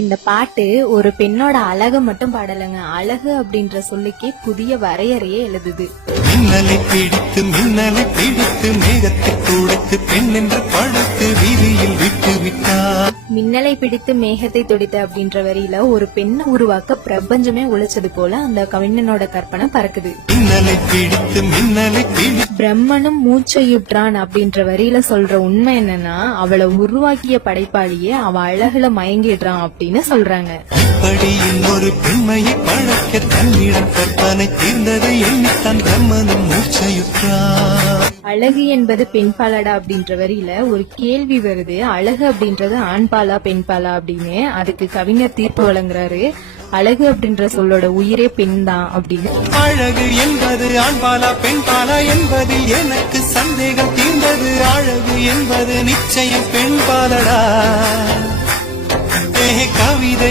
இந்த பாட்டு ஒரு பெண்ணோட அழக மட்டும் பாடலைங்க, அழகு அப்படின்ற சொல்லுக்கே புதிய வரையறையே எழுதுது. மின்னலை பிடித்து மேகத்தை துடைத்து பெண் என்று படுத்து வீதியில் விட்டு விட்டார். மின்னலை பிடித்து மேகத்தை துடைத்து அப்படின்ற வரியில ஒரு பெண்ணை உருவாக்க பிரபஞ்சமே உழைச்சது போல அந்த கவிஞனோட கற்பனை பறக்குது. மின்னலை பிடித்து பிரம்மனும் மூச்சையுற்றான் அப்படின்ற வரியில சொல்ற உண்மை என்னன்னா, அவளை உருவாக்கிய படைப்பாளியே அவ அழகுல மயங்கிடுறான் அப்படின்னு சொல்றாங்க. ஒரு பெண்மையை பழக்க தன்னிடம் கற்பனை தீர்ந்ததை எண்ணித்தான் பிரம்மனும் மூச்சையுற்றான். அழகு என்பது பெண்பாலடா அப்படின்ற வரியில ஒரு கேள்வி வருது, அழகு அப்படின்றது ஆண்பாலா பெண்பாலா அப்படின்னு. அதுக்கு கவிஞர் தீர்ப்பு வழங்குறாரு, அழகு அப்படின்ற சொல்லோட உயிரே பெண் தான் அப்படின்னு. அழகு என்பது ஆண்பாலா பெண்பாலா என்பதில் எனக்கு சந்தேகம் தீர்ந்தது. அழகு என்பது நிச்சயம் பெண்பாலடா. கவிதை